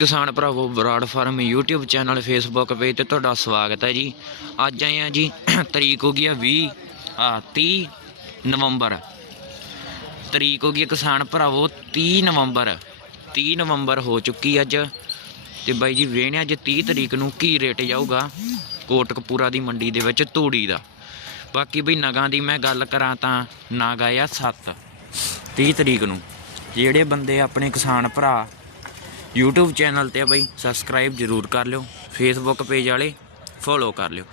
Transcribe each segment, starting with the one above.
ਕਿਸਾਨ ਭਰਾਵੋ, Brar farm YouTube channel, Facebook page ਤੇ ਤੁਹਾਡਾ ਸਵਾਗਤ ਹੈ ਜੀ। ਅੱਜ ਆਏ ਆ ਜੀ, ਤਰੀਕ ਹੋ ਗਈ ਆ 20 ਆ 30 ਨਵੰਬਰ। ਤਰੀਕ ਹੋ ਗਈ ਕਿਸਾਨ ਭਰਾਵੋ 30 ਨਵੰਬਰ। 30 ਨਵੰਬਰ ਹੋ ਚੁੱਕੀ ਅੱਜ। ਤੇ ਬਾਈ ਜੀ, ਵੇਹਣੇ ਅੱਜ 30 ਤਰੀਕ ਨੂੰ ਕੀ ਰੇਟ ਜਾਊਗਾ ਕੋਟਕਪੂਰਾ ਦੀ ਮੰਡੀ ਦੇ ਵਿੱਚ, ਤੂੜੀ ਦਾ। ਬਾਕੀ ਬਈ ਨਗਾਂ ਦੀ ਮੈਂ ਗੱਲ ਕਰਾਂ ਤਾਂ ਨਗ ਆਇਆ 7 30 ਤਰੀਕ ਨੂੰ। ਜਿਹੜੇ ਬੰਦੇ ਆਪਣੇ ਕਿਸਾਨ ਭਰਾ YouTube ਚੈਨਲ ਤੇ ਆ ਬਈ ਸਬਸਕ੍ਰਾਈਬ ਜਰੂਰ ਕਰ ਲਿਓ। Facebook ਪੇਜ ਵਾਲੇ ਫੋਲੋ ਕਰ ਲਿਓ।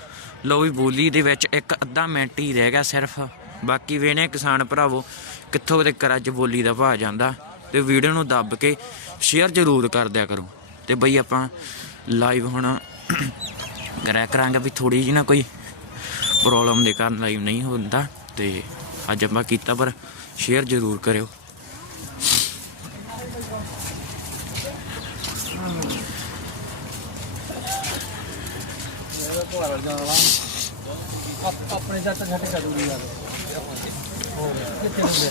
ਲੋ ਵੀ ਬੋਲੀ ਦੇ ਵਿੱਚ ਇੱਕ ਅੱਧਾ ਮਿੰਟ ਹੀ ਰਹਿ ਗਿਆ ਸਿਰਫ। ਬਾਕੀ ਵੇਨੇ ਕਿਸਾਨ ਭਰਾਵੋ, ਕਿੱਥੋਂ ਤੱਕ ਅੱਜ ਬੋਲੀ ਦਾ ਭਾਅ ਜਾਂਦਾ, ਤੇ ਵੀਡੀਓ ਨੂੰ ਦੱਬ ਕੇ ਸ਼ੇਅਰ ਜਰੂਰ ਕਰ ਦਿਆ ਕਰੋ। ਤੇ ਬਈ ਆਪਾਂ ਲਾਈਵ ਹੁਣ ਕਰਿਆ ਕਰਾਂਗੇ ਵੀ ਥੋੜੀ ਜਿਹੀ ਨਾ ਕੋਈ ਪ੍ਰੋਬਲਮ ਦੇ ਕਾਰਨ ਲਾਈਵ ਨਹੀਂ ਹੁੰਦਾ, ਤੇ ਅੱਜ ਆਪਾਂ ਕੀਤਾ ਪਰ ਸ਼ੇਅਰ ਜਰੂਰ ਕਰਿਓ। ਆਪਣੇ ਜੱਟ ਛੱਟ ਕਰੂਗੀ ਯਾਰ ਕਿੱਥੇ ਹੁੰਦੇ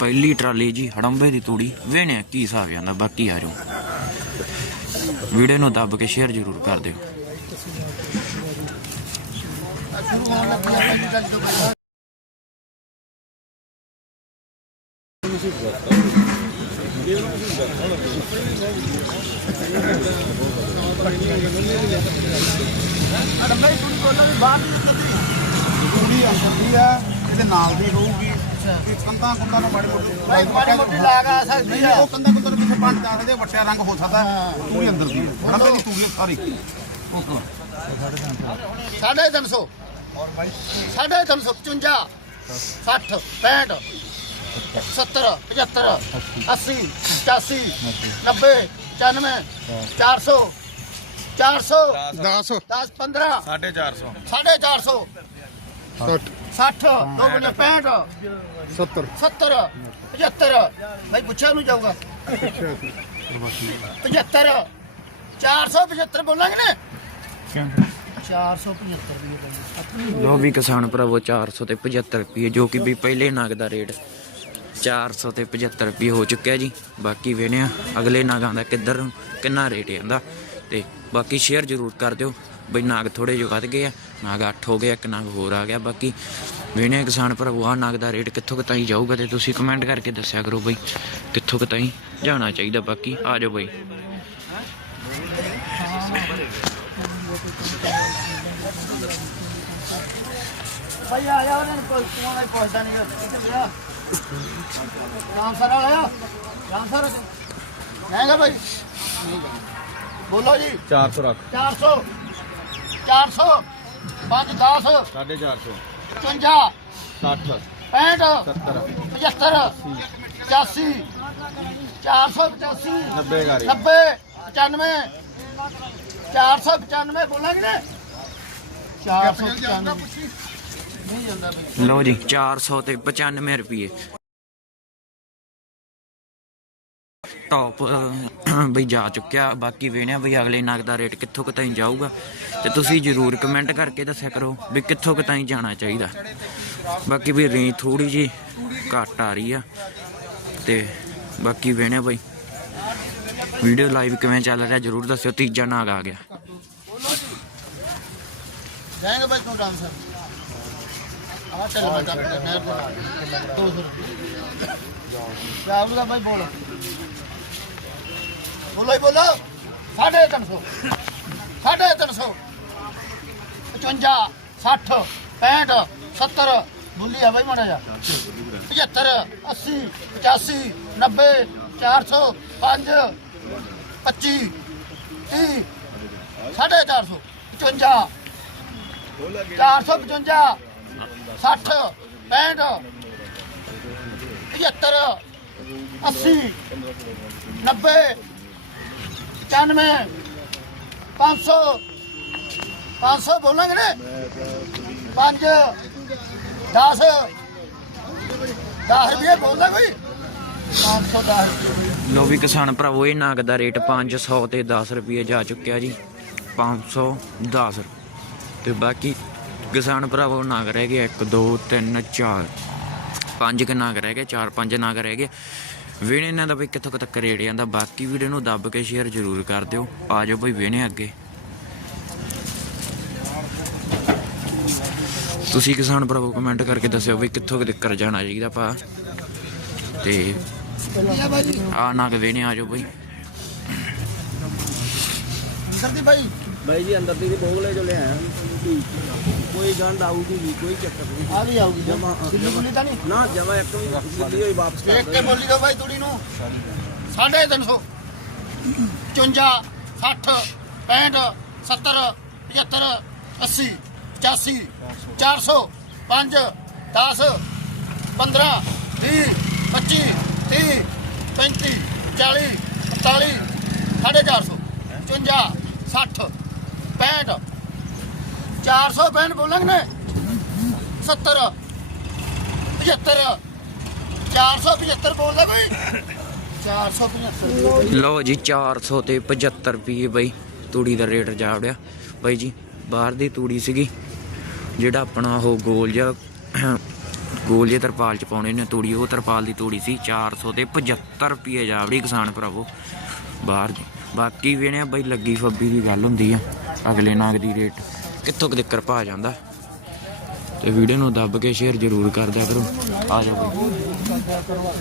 ਪਹਿਲੀ ਟਰਾਲੀ ਜੀ, ਹੜੰਬੇ ਦੀ ਤੂੜੀ। ਵੇਣੇ ਕੀ ਹਿਸਾਬ ਜਾਂਦਾ, ਬਾਕੀ ਆ ਜਾਓ। ਵੀਡੀਓ ਨੂੰ ਦੱਬ ਕੇ ਸ਼ੇਅਰ ਜ਼ਰੂਰ ਕਰ ਦਿਓ। ਅੜੰਬੇ ਤੂੰ ਕੋਲੋਂ ਵੀ ਬਾਹਰ ਨਿਕਲਦੀ ਪੂਰੀ ਆ ਇਹਦੇ ਨਾਲ ਦੀ ਰਹੂਗੀ ਇਹ ਕੰਧਾਂ ਕੁੰਧਾਂ ਨੂੰ ਮਾੜੇ ਮੋਟੇ ਭਾਈ ਮਾੜੀ ਮੋਟੀ ਲਾਗ ਆ ਸਕਦੀ ਨਹੀਂ ਆ ਉਹ ਕੰਧਾਂ ਕੁੰਧਾਂ ਨੂੰ ਕਿਸੇ ਪੰਜ ਜਾ ਸਕਦੇ ਵੱਟਿਆ ਰੰਗ ਹੋ ਸਕਦਾ ਪੂਰੀ ਅੰਦਰ ਦੀ ਰੰਗ ਦੀ ਤੂੜੀ ਸਾਰੀ ਸਾਢੇ ਤਿੰਨ ਸੌ ਸਾਢੇ ਤਿੰਨ ਸੌ 55 60 65 70 75 80 85 90 95 400 400 10 10 15 450 ਸਾਢੇ 400 60 60 ਦੋ ਬਣੇ 65 70 70 75 ਭਾਈ ਪੁੱਛਿਆ ਨੂੰ ਜਾਊਗਾ। 75 475 ਬੋਲਾਂਗੇ ਨਾ? 475 ਰੁਪਏ ਕਹਿੰਦੇ ਲੋ ਵੀ ਕਿਸਾਨ ਭਰਾਵੋ 400 ਤੇ 75 ਰੁਪਏ ਜੋ ਕਿ ਵੀ ਪਹਿਲੇ ਨਗ ਦਾ ਰੇਟ 400 ਤੇ 75 ਰੁਪਏ ਹੋ ਚੁੱਕਿਆ ਜੀ। ਬਾਕੀ ਆ ਅਗਲੇ ਨਾਗਾਂ ਦਾ ਕਿੱਧਰ ਕਿੰਨਾ ਰੇਟ ਆਂਦਾ ਤੇ ਬਾਕੀ ਸ਼ੇਅਰ ਜ਼ਰੂਰ ਕਰ ਦਿਓ। ਬਈ ਨਾਗ ਥੋੜੇ ਜਿਹਾ ਵੱਧ ਗਏ ਆ ਨਾਗ 8 ਹੋ ਗਿਆ ਇੱਕ ਨਾਗ ਹੋਰ ਆ ਗਿਆ ਬਾਕੀ ਵੇਣੇ ਆ ਕਿਸਾਨ ਭਰਾਵੋ ਆ ਨਾਗ ਦਾ ਰੇਟ ਕਿੱਥੋਂ ਕੁ ਤਾਈਂ ਜਾਊਗਾ ਤੇ ਤੁਸੀਂ ਕਮੈਂਟ ਕਰਕੇ ਦੱਸਿਆ ਕਰੋ ਬਈ ਕਿੱਥੋਂ ਕੁ ਤਾਈਂ ਜਾਣਾ ਚਾਹੀਦਾ ਬਾਕੀ ਆ ਜਾਓ ਬਈ। ਭਾਈ ਆ ਜਾ ਉਹਨਾਂ ਨੂੰ ਕੋਈ ਤੂੰ ਨਹੀਂ ਪੁੱਛਦਾ ਨਹੀਂ ਕਿੱਥੇ ਗਿਆ ਰਾਮ ਸਰ ਵਾਲਾ ਰਾਮ ਸਰ। ਜਾਏਗਾ ਭਾਈ ਬੋਲੋ ਜੀ। 400 ਰੱਖ। 400 400 5 10 450 55 60 65 70 75 85 485 90 ਗਾਰੀ 90 95 495 ਬੋਲਾਂਗੇ ਨਾ 495 ਨਹੀਂ ਜਾਂਦਾ ਬਈ ਲਓ ਜੀ 400 ਤੇ 95 ਰੁਪਏ ਟੌਪ ਬਈ ਜਾ ਚੁੱਕਿਆ। ਬਾਕੀ ਵੇਣਿਆ ਬਈ ਅਗਲੇ ਨਗ ਦਾ ਰੇਟ ਕਿੱਥੋਂ ਕੁ ਤਾਈਂ ਜਾਊਗਾ। ਤੇ ਤੁਸੀਂ ਜਰੂਰ ਕਮੈਂਟ ਕਰਕੇ ਦੱਸਿਆ ਕਰੋ ਵੀ ਕਿੱਥੋਂ ਕੁ ਤਾਈਂ ਜਾਣਾ ਚਾਹੀਦਾ। ਬਾਕੀ ਵੀ ਰੇਂਜ ਥੋੜੀ ਜੀ ਘੱਟ ਆ ਰਹੀ ਆ। ਤੇ ਬਾਕੀ ਵੇਣਿਆ ਬਈ। ਵੀਡੀਓ ਲਾਈਵ ਕਿਵੇਂ ਚੱਲ ਰਿਹਾ ਜਰੂਰ ਦੱਸਿਓ, ਤੀਜਾ ਨਾਗ ਆ ਗਿਆ। ਜਾਏਗਾ ਭਾਈ ਤੂੰ ਡਾਂਸਰ ਆ ਚੱਲ ਮੈਂ ਕਰ ਨਹਿਰ ਦੇ 200 ਕਿਆ ਆਊਗਾ ਭਾਈ ਬੋਲ। ਬੋਲੋ ਹੀ ਬੋਲੋ। ਸਾਢੇ ਤਿੰਨ ਸੌ। ਸਾਢੇ ਤਿੰਨ ਸੌ। 55 60 65 70 ਬੋਲੀ ਆ ਬਾਈ ਮਾੜਾ ਜਾ 75 80 85 90 400 5 25 30 ਸਾਢੇ 400 55 455 60 65 75 80 90 95 500 500 ਬੋਲਾਂਗੇ ਨੇ। 5 10 10 ਰੁਪਏ ਬੋਲਦਾ ਕੋਈ? 510 ਲੋ ਵੀ ਕਿਸਾਨ ਭਰਾਵੋ, ਇਹ ਨਗ ਦਾ ਰੇਟ 500 ਤੇ 10 ਰੁਪਏ ਜਾ ਚੁੱਕਿਆ ਜੀ। 510 ਤੇ ਬਾਕੀ ਕਿਸਾਨ ਭਰਾਵੋ, ਨਗ ਰਹਿ ਗਏ 1 2 3 4 ਪੰਜ ਕੁ ਨਗ ਰਹਿ ਗਏ 4 5 ਨਗ ਰਹਿ ਗਏ। ਵੇਣੇ ਇਹਨਾਂ ਦਾ ਵੀ ਕਿੱਥੋਂ ਕੁ ਤੱਕ ਰੇਟ ਜਾਂਦਾ ਬਾਕੀ ਵੀਡੀਓ ਨੂੰ ਦੱਬ ਕੇ ਸ਼ੇਅਰ ਜ਼ਰੂਰ ਕਰ ਦਿਓ। ਆ ਜਾਓ ਬਈ ਵੇਣੇ ਅੱਗੇ। ਤੁਸੀਂ ਕਿਸਾਨ ਭਰਾਵੋ ਕਮੈਂਟ ਕਰਕੇ ਦੱਸਿਓ ਵੀ ਕਿੱਥੋਂ ਕੁ ਤੱਕ ਜਾਣਾ ਚਾਹੀਦਾ ਭਾ ਤੇ ਕੀ ਆ ਬਾਈ ਆ ਨਗ ਵੇਣੇ ਆ ਜਾਓ ਬਈ। ਅੰਦਰ ਦੀ ਬਾਈ। ਬਾਈ ਜੀ ਅੰਦਰ ਦੀ ਬੋਗਲੇ ਜੋ ਲੈ ਆਇਆ ਕੋਈ ਗੰਢ ਆਊਗੀ ਵੀ ਕੋਈ ਚੱਕਰ ਨਹੀਂ। ਆ ਵੀ ਆਊਗੀ ਜਮਾ ਦਿੱਲੀ ਬੁੱਲੀ ਤਾਂ ਨਹੀਂ? ਨਾ ਜਮਾ ਇੱਕ ਵੀ ਦਿੱਲੀ ਹੋਈ ਵਾਪਸ ਦੇਖ ਕੇ ਬੋਲੀ ਦੋ ਬਾਈ ਤੁੜੀ ਨੂੰ। 350 54 60 65 70 75 80 85 400 5 10 15 20 25 30 35 40 45 450 55 60 65 465 ਬੋਲਾਂਗੇ ਨੇ 70 75 475 ਬੋਲਦਾ ਕੋਈ? 475 ਲਓ ਜੀ 400 ਤੇ 75 ਰੁਪਏ ਬਈ, ਤੂੜੀ ਦਾ ਰੇਟ ਜਾ ਵੜਿਆ। ਬਾਈ ਜੀ, ਬਾਹਰ ਦੀ ਤੂੜੀ ਸੀਗੀ, ਜਿਹੜਾ ਆਪਣਾ ਉਹ ਗੋਲ ਜਿਹਾ, ਗੋਲ ਜੇ ਤਰਪਾਲ ਚ ਪਾਉਣੇ ਨੇ ਤੂੜੀ, ਉਹ ਤਰਪਾਲ ਦੀ ਤੂੜੀ ਸੀ 400 ਤੇ 75 ਰੁਪਏ ਜਾ ਕਿਸਾਨ ਭਰਾਵੋ। ਬਾਹਰ ਦੀ। ਬਾਕੀ ਵੀ ਬਈ, ਲੱਗੀ ਫੱਬੀ ਦੀ ਗੱਲ ਹੁੰਦੀ ਆ, ਅਗਲੇ ਨਾਗ ਦੀ ਰੇਟ। ਕਿੱਥੋਂ ਕੁ ਦਿੱਕਰ ਪਾ ਜਾਂਦਾ? ਤੇ ਵੀਡੀਓ ਨੂੰ ਦੱਬ ਕੇ ਸ਼ੇਅਰ ਜ਼ਰੂਰ ਕਰ ਦਿਆ ਕਰੋ। ਆ ਜਾਓ ਬਈ।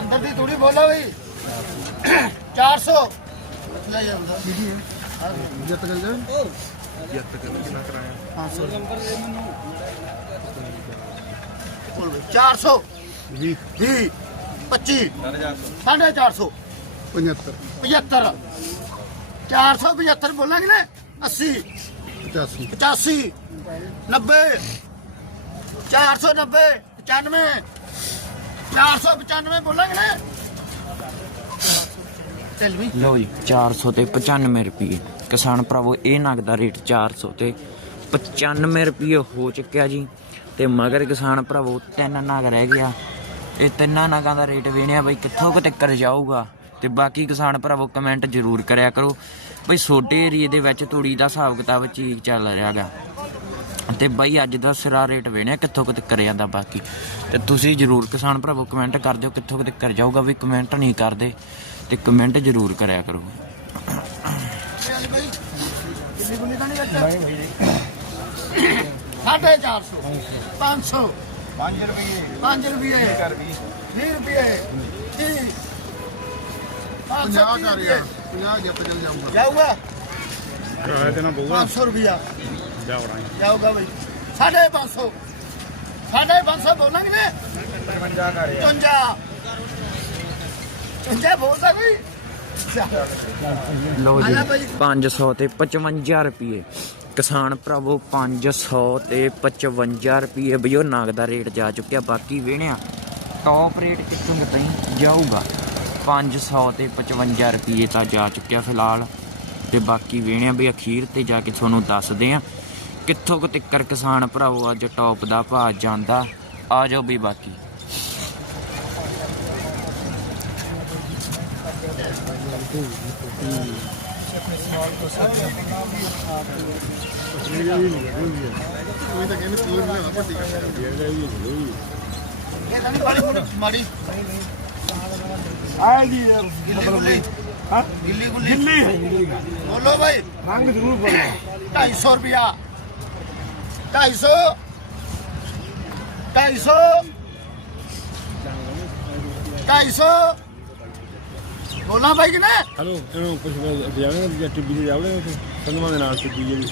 ਅੰਦਰ ਦੀ ਤੂੜੀ ਬੋਲੋ ਵੀ 400 ਲੈ ਜਾਂਦਾ ਜਿੱਤ ਕਰ ਜਾ 500 ਬੋਲ ਬਈ, 400 20 20 25 450 75 75 475 ਬੋਲਾਂਗੇ ਨਾ 80 85 85 90 490 95 495 ਬੋਲਾਂਗੇ ਨਾ। ਚੱਲ ਵੀ। ਲਓ ਜੀ 400 ਤੇ 95 ਰੁਪਏ ਕਿਸਾਨ ਭਰਾਵੋ ਇਹ ਨਗ ਦਾ ਰੇਟ 400 ਤੇ 95 ਰੁਪਏ ਹੋ ਚੁੱਕਿਆ ਜੀ। ਤੇ ਮਗਰ ਕਿਸਾਨ ਭਰਾਵੋ ਤਿੰਨ ਨਗ ਰਹਿ ਗਿਆ। ਇਹ ਤਿੰਨਾਂ ਨਗਾਂ ਦਾ ਰੇਟ ਵੇਣਿਆ ਬਈ ਕਿੱਥੋਂ ਕੁ ਤੱਕ ਜਾਊਗਾ। ਤੇ ਬਾਕੀ ਕਿਸਾਨ ਭਰਾਵੋ ਕਮੈਂਟ ਜ਼ਰੂਰ ਕਰਿਆ ਕਰੋ। ਬਈ ਛੋਟੇ ਏਰੀਏ ਦੇ ਵਿੱਚ ਤੂੜੀ ਦਾ ਹਿਸਾਬ ਕਿਤਾਬ ਠੀਕ ਚੱਲ ਰਿਹਾਗਾ ਤੇ ਬਾਈ ਅੱਜ ਦਾ ਸਿਰਾ ਰੇਟ ਵੇਣਿਆ ਕਿੱਥੋਂ ਕੁ ਤੱਕ ਜਾਂਦਾ ਬਾਕੀ। ਤੇ ਤੁਸੀਂ ਜਰੂਰ ਕਿਸਾਨ ਭਰਾਵੋ ਕਮੈਂਟ ਕਰ ਦਿਓ ਕਿੱਥੋਂ ਕੁ ਤੱਕ ਜਾਊਗਾ ਵੀ ਕਮੈਂਟ ਨਹੀਂ ਕਰਦੇ। ਤੇ ਕਮੈਂਟ ਜਰੂਰ ਕਰਿਆ ਕਰੋ। ਸਾਢੇ 400 500 5 ਰੁਪਏ 5 ਰੁਪਏ। ਕਰ 20 20 ਰੁਪਏ 30 50 500 ਕਰ ਯਾਰ 50 ਜਿੱਤ ਚੱਲ ਜਾਊਗਾ। ਜਾਊਗਾ? ਕਿਰਾਇਆ ਤੇ ਨਾ ਬੋਗਾ 500 ਰੁਪਿਆ ਜਾ ਵੜਾਂ ਜਾਊਗਾ ਬਈ। ਸਾਢੇ 500 ਸਾਢੇ 500 ਬੋਲਾਂਗੇ ਨੇ 55 ਕਰ 55 55 ਬੋਲਦਾ ਕੋਈ। ਲਓ ਜੀ ਆਲਾ ਭਾਈ। 500 ਤੇ 55 ਰੁਪਏ ਕਿਸਾਨ ਭਰਾਵੋ 500 ਤੇ 55 ਰੁਪਏ ਬਈ ਉਹ ਨਗ ਦਾ ਰੇਟ ਜਾ ਚੁੱਕਿਆ ਬਾਕੀ ਵੇਣਿਆ ਟੌਪ ਰੇਟ ਕਿੱਥੋਂ ਕਿਤੇ ਜਾਊਗਾ। 500 ਤੇ 55 ਰੁਪਏ ਤਾਂ ਜਾ ਚੁੱਕਿਆ ਫਿਲਹਾਲ। ਤੇ ਬਾਕੀ ਵੇਣਿਆ ਵੀ ਅਖੀਰ ਤੇ ਜਾ ਕੇ ਤੁਹਾਨੂੰ ਦੱਸਦੇ ਆ ਕਿੱਥੋਂ ਕੁ ਤਿੱਕਰ ਕਿਸਾਨ ਭਰਾਵੋ ਅੱਜ ਟੌਪ ਦਾ ਭਾਅ ਜਾਂਦਾ। ਆ ਜਾਓ ਵੀ ਬਾਕੀ। ਉਹ ਤਾਂ ਕਹਿੰਦੇ ਤੂੰ ਨਾ ਵੱਡੀ ਇਹ। ਤਾਂ ਨਹੀਂ ਬਾਲੀ ਮਾੜੀ ਆ ਜੀ ਮਤਲਬ ਹਾਂ। ਗਿੱਲੀ ਗੁੱਲੀ ਬੋਲੋ ਭਾਈ ਰੰਗ ਜ਼ਰੂਰ ਬੋਲੋ। 250 ਰੁਪਿਆ 250 250 250 ਬੋਲਾਂ ਭਾਈ ਕਿ ਨਾ ਹਲੋ ਇਹਨੂੰ ਕੁਝ ਜਾਵੇ ਜਾਂ ਟਿੱਬੀ ਦੇ ਜਾਵੜੇ ਉੱਥੇ ਸੰਗਮਾਂ ਦੇ ਨਾਲ ਟਿੱਬੀ ਜਿਹੜੀ।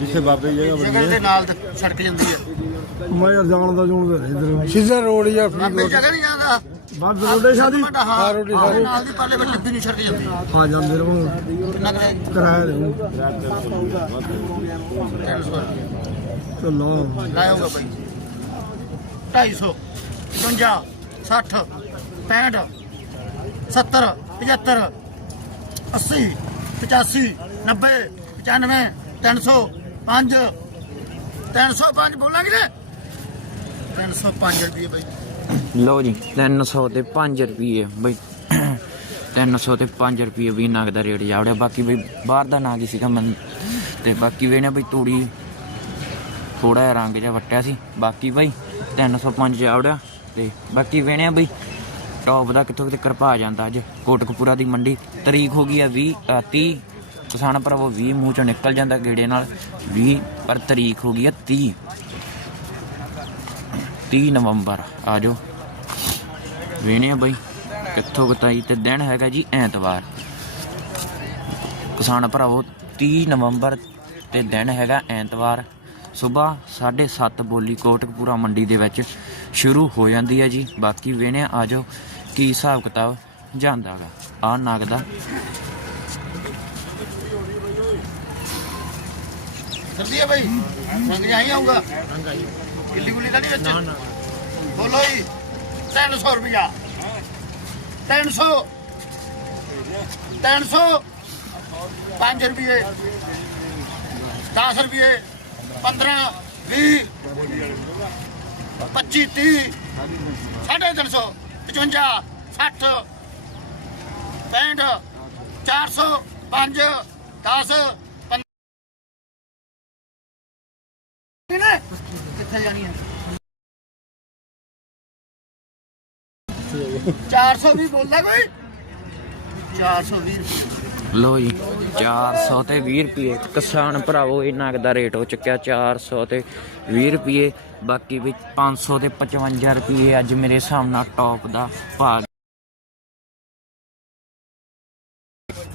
ਜਿੱਥੇ ਬਾਬੇ ਦੀ ਜਗ੍ਹਾ ਜਗ੍ਹਾ ਦੇ ਨਾਲ ਤੇ ਸੜਕ ਜਾਂਦੀ ਹੈ। ਮੈਂ ਯਾਰ ਜਾਣਦਾ ਜੂਣਦਾ ਇਧਰ। ਸਿੱਧਾ ਰੋਡ ਜਾਂ ਬਾਬੇ ਜਗ੍ਹਾ ਨਹੀਂ ਜਾਂਦਾ ਬਾਦ ਰੋਡੇ ਸ਼ਾਦੀ? ਹਾਂ ਰੋਟੀ ਸਾਡੀ ਨਾਲ ਦੀ ਪਾਲੇ ਵਿੱਚ ਟਿੱਬੀ ਨਹੀਂ ਸੜਕ ਜਾਂਦੀ ਆ ਜਾਂਦੇ ਰਹੋ। ਕਿੰਨਾ ਕਰੇ ਕਿਰਾਇਆ ਦੇ ਚਲੋ। ਲਾਇਓਗਾ ਭਾਈ। 250 55 60 65 70 75 80 85 90 95 300 ਪੰਜ। 305 ਬੋਲਾਂਗੇ ਨੇ 305 ਰੁਪਏ ਬਾਈ। ਲਓ ਜੀ 300 ਤੇ 5 ਰੁਪਏ ਬਈ। 300 ਤੇ 5 ਰੁਪਏ ਵੀ ਨਗ ਦਾ ਰੇਟ ਜਾਵੜਿਆ ਬਾਕੀ ਬਈ, ਬਾਹਰ ਦਾ ਨਾਗ ਹੀ ਸੀਗਾ ਮਨ? ਤੇ ਬਾਕੀ ਵੇਣੇ ਬਈ ਤੂੜੀ ਥੋੜਾ ਜਿਹਾ ਰੰਗ ਜਿਹਾ ਵਟਿਆ ਸੀ। ਬਾਕੀ ਬਈ 305 ਜਾਵੜਿਆ ਤੇ ਬਾਕੀ ਵੇਣੇ ਬਈ ਟੌਪ ਦਾ ਕਿੱਥੋਂ ਕਿਤੇ ਕਰਪਾ ਜਾਂਦਾ ਅੱਜ। ਕੋਟਕਪੂਰਾ ਦੀ ਮੰਡੀ। ਤਰੀਕ ਹੋ ਗਈ ਆ 20 ਅ, 30 ਕਿਸਾਨ ਭਰਾਵੋ 20 ਮੂੰਹ ਚੋਂ ਨਿਕਲ ਜਾਂਦਾ ਗੇੜੇ ਨਾਲ। 20 ਪਰ ਤਰੀਕ ਹੋ ਗਈ ਆ 30 30 ਨਵੰਬਰ ਆ ਜਾਓ। ਵੇਣੇ ਆ ਬਈ ਕਿੱਥੋਂ ਬਤਾਈ ਤੇ ਦਿਨ ਹੈਗਾ ਜੀ ਐਤਵਾਰ। ਕਿਸਾਨ ਭਰਾਵੋ 30 ਨਵੰਬਰ ਤੇ ਦਿਨ ਹੈਗਾ ਐਤਵਾਰ। ਸਵੇਰ 7:30 ਬੋਲੀ ਕੋਟਕਪੂਰਾ ਮੰਡੀ ਦੇ ਵਿੱਚ। ਸ਼ੁਰੂ ਹੋ ਜਾਂਦੀ ਹੈ ਜੀ। ਬਾਕੀ ਵੇਣੇ ਆ ਜਾਓ ਕੀ ਹਿਸਾਬ ਕਿਤਾਬ ਜਾਂਦਾਗਾ ਆ ਨਗ ਦਾ। ਜਲਦੀ ਹੈ ਬਾਈ। ਮੰਗ ਜਾਈ ਆਊਗਾ। ਕਿੱਲੀ ਗੁੱਲੀ ਤਾਂ ਨਹੀਂ ਵਿੱਚ? ਨਾ ਨਾ। ਬੋਲੋ ਜੀ। 300 ਰੁਪਿਆ 300 300 5 ਰੁਪਏ। 10 ਰੁਪਏ। 15 20 25 30 ਸਾਢੇ ਤਿੰਨ ਸੌ 55 60 65 400 5 10 ਕਿੱਥੇ ਜਾਣੀ ਹੈ? 400 ਵੀ ਬੋਲਦਾ ਕੋਈ? 420 ਲੋ ਜੀ 400 ਤੇ 20 ਰੁਪਏ। ਕਿਸਾਨ ਭਰਾਵੋ ਇਹ ਨਗ ਦਾ ਰੇਟ ਹੋ ਚੁੱਕਿਆ 400 ਤੇ 20 ਰੁਪਏ। ਬਾਕੀ ਵੀ 500 ਤੇ 55 ਰੁਪਏ ਅੱਜ ਮੇਰੇ ਹਿਸਾਬ ਨਾਲ ਟੌਪ ਦਾ ਭਾਗ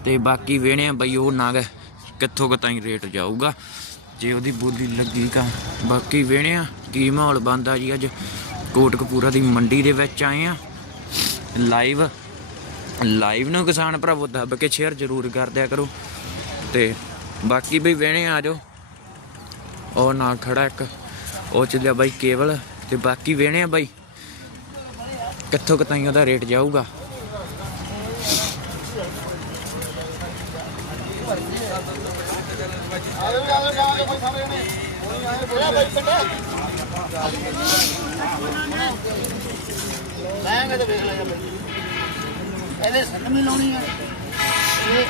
ਤੇ ਬਾਕੀ ਵੇਣੇ ਬਈ, ਉਹ ਨਗ ਕਿੱਥੋਂ ਕਿਤਾਈ ਰੇਟ ਜਾਊਗਾ। ਜੇ ਉਹਦੀ ਬੋਲੀ ਲੱਗੀ ਤਾਂ ਬਾਕੀ ਵੇਣੇ ਆ, ਕੀ ਮਾਹੌਲ ਬੰਦਾ ਜੀ ਅੱਜ? ਕੋਟਕਪੂਰਾ ਦੀ ਮੰਡੀ ਦੇ ਵਿੱਚ ਆਏ ਆ। ਲਾਈਵ ਲਾਈਵ ਨੂੰ ਕਿਸਾਨ ਭਰਾਵੋ ਦੱਬ ਕੇ ਸ਼ੇਅਰ ਜ਼ਰੂਰ ਕਰ ਦਿਆ ਕਰੋ। ਤੇ ਬਾਕੀ ਵੀ ਵੇਣੇ ਆ ਜਾਓ। ਉਹ ਨਾਲ ਖੜਾ ਇੱਕ, ਉਹ ਚੱਲਿਆ ਬਾਈ ਕੇਵਲ, ਤੇ ਬਾਕੀ ਵੇਣੇ ਆ ਬਾਈ। ਕਿੱਥੋਂ ਕਿਤਾਈਆਂ ਉਹਦਾ ਰੇਟ ਜਾਊਗਾ। ਆਜੋ ਆਜੋ ਵੇਖ ਲੈ ਬਾਈ ਇਹਦੇ ਸੱਟਵੀਂ ਲਾਉਣੀ ਹੈ ਇਹ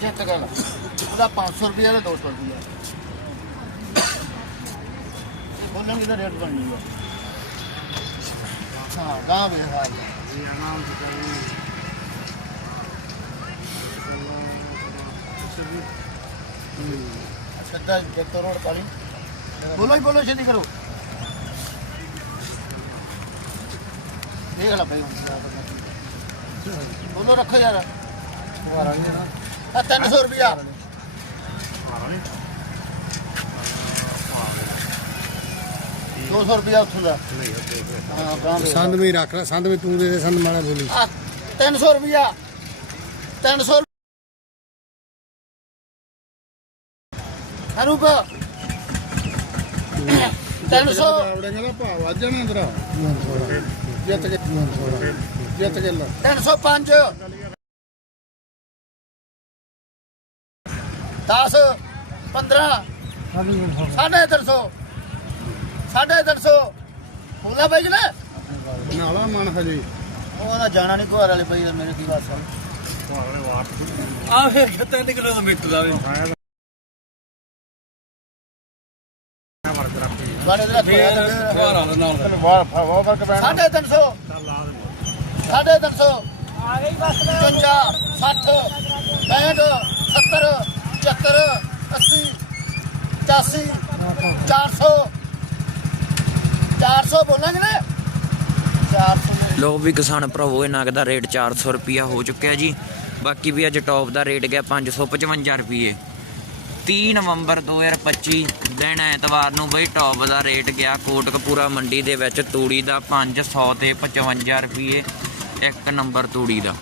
ਜਿੱਤ ਗਿਆ। ਉਹਦਾ 500 ਰੁਪਏ ਦਾ 200 ਰੁਪਏ ਬੋਲਾਂਗੇ ਤਾਂ ਰੇਟ ਬਣ ਜੂਗਾ ਹਾਂ ਗਾਂ ਵੇਖ ਆ। ਸਿੱਧਾ ਜੱਤੋ ਰੋਡ ਪਾਣੀ ਬੋਲੋ ਹੀ ਬੋਲੋ, ਛੇਤੀ ਕਰੋ। ਦੇਖ ਲੈ ਭਾਈ ਬੋਲੋ ਰੱਖੋ ਯਾਰ। ਆ 300 ਰੁਪਿਆ ਦੋ ਸੌ ਰੁਪਿਆ ਉੱਥੋਂ ਦਾ। ਹਾਂ ਗਾਂ ਦੇ। ਸੰਦ ਵੀ ਰੱਖ ਲੈ ਸੰਦ ਵੀ ਤੂੰ ਦੇ ਦੇ ਸੰਦ ਮਾੜਾ ਬੋਲੀ। ਆ 300 ਰੁਪਿਆ 300 ਅਰੂਪ। 300 ਆਵੜੇਗਾ ਦਾ ਭਾਅ ਵੱਜ ਜਾਣਾ ਅੰਦਰ। ਜਿੱਤ ਕੇ ਜਿੱਤ ਕੇ ਲੈ 305 10 15 ਸਾਢੇ 300 ਸਾਢੇ 300 ਬੋਲਾ ਬਾਈ ਜੀ ਨੇ ਨਾਲਾ ਮਨ ਹਜੇ। ਉਹਦਾ ਜਾਣਾ ਨਹੀਂ ਘਰ ਵਾਲੇ ਬਾਈ ਦਾ ਮੇਰੇ ਕੀ ਬਾਤ ਸੁਣ ਆ ਫਿਰ 3 ਕਿਲੋਮੀਟਰ ਦਾ ਵੇ ਦੇ ਸਾਢੇ 300 ਸਾਢੇ 300 ਆ 55 60 65 70 75 80 85 400 400 ਬੋਲਾਂਗੇ ਨਾ 400 ਲੋ ਵੀ ਕਿਸਾਨ ਭਰਾਵੋ ਇਹ ਦਾ ਰੇਟ 400 ਰੁਪਿਆ ਹੋ ਚੁੱਕਿਆ ਜੀ। ਬਾਕੀ ਵੀ ਅੱਜ ਟੌਪ ਦਾ ਰੇਟ ਗਿਆ 555 ਰੁਪਏ 30 ਨਵੰਬਰ 2025 ਦਿਨ ਐਤਵਾਰ ਨੂੰ ਬਈ ਟੌਪ ਦਾ ਰੇਟ ਗਿਆ ਕੋਟਕਪੂਰਾ ਮੰਡੀ ਦੇ ਵਿੱਚ ਤੂੜੀ ਦਾ 500 ਤੇ 55 ਰੁਪਏ ਇੱਕ ਨੰਬਰ ਤੂੜੀ ਦਾ।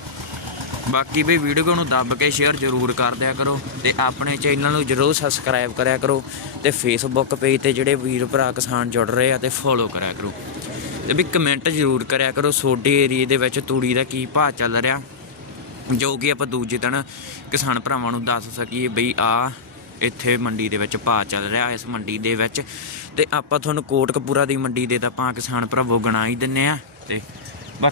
ਬਾਕੀ ਵੀ ਵੀਡੀਓ ਨੂੰ ਦੱਬ ਕੇ ਸ਼ੇਅਰ ਜ਼ਰੂਰ ਕਰ ਦਿਆ ਕਰੋ ਤੇ ਆਪਣੇ ਚੈਨਲ ਨੂੰ ਜ਼ਰੂਰ ਸਬਸਕ੍ਰਾਈਬ ਕਰਿਆ ਕਰੋ ਤੇ ਫੇਸਬੁੱਕ ਪੇਜ ਤੇ ਜਿਹੜੇ ਵੀਰ ਭਰਾ ਕਿਸਾਨ ਜੁੜ ਰਹੇ ਆ ਤੇ ਫੋਲੋ ਕਰਿਆ ਕਰੋ। ਤੇ ਵੀ ਕਮੈਂਟ ਜ਼ਰੂਰ ਕਰਿਆ ਕਰੋ ਸੋਡੇ ਏਰੀਏ ਦੇ ਵਿੱਚ ਤੂੜੀ ਦਾ ਕੀ ਭਾਅ ਚੱਲ ਰਿਹਾ, ਜੋ ਕਿ ਆਪਾਂ ਦੂਜੇ ਦਿਨ ਕਿਸਾਨ ਭਰਾਵਾਂ ਨੂੰ ਦੱਸ ਸਕੀਏ ਬਈ ਆ ਇੱਥੇ ਮੰਡੀ ਦੇ ਵਿੱਚ ਭਾਅ ਚੱਲ ਰਿਹਾ, ਇਸ ਮੰਡੀ ਦੇ ਵਿੱਚ। ਤੇ ਆਪਾਂ ਤੁਹਾਨੂੰ ਕੋਟਕਪੂਰਾ ਦੀ ਮੰਡੀ ਦੇ ਤਾਂ ਆਪਾਂ ਕਿਸਾਨ ਭਰਾਵੋ ਗਣਾ ਹੀ ਦਿੰਨੇ ਆ ਤੇ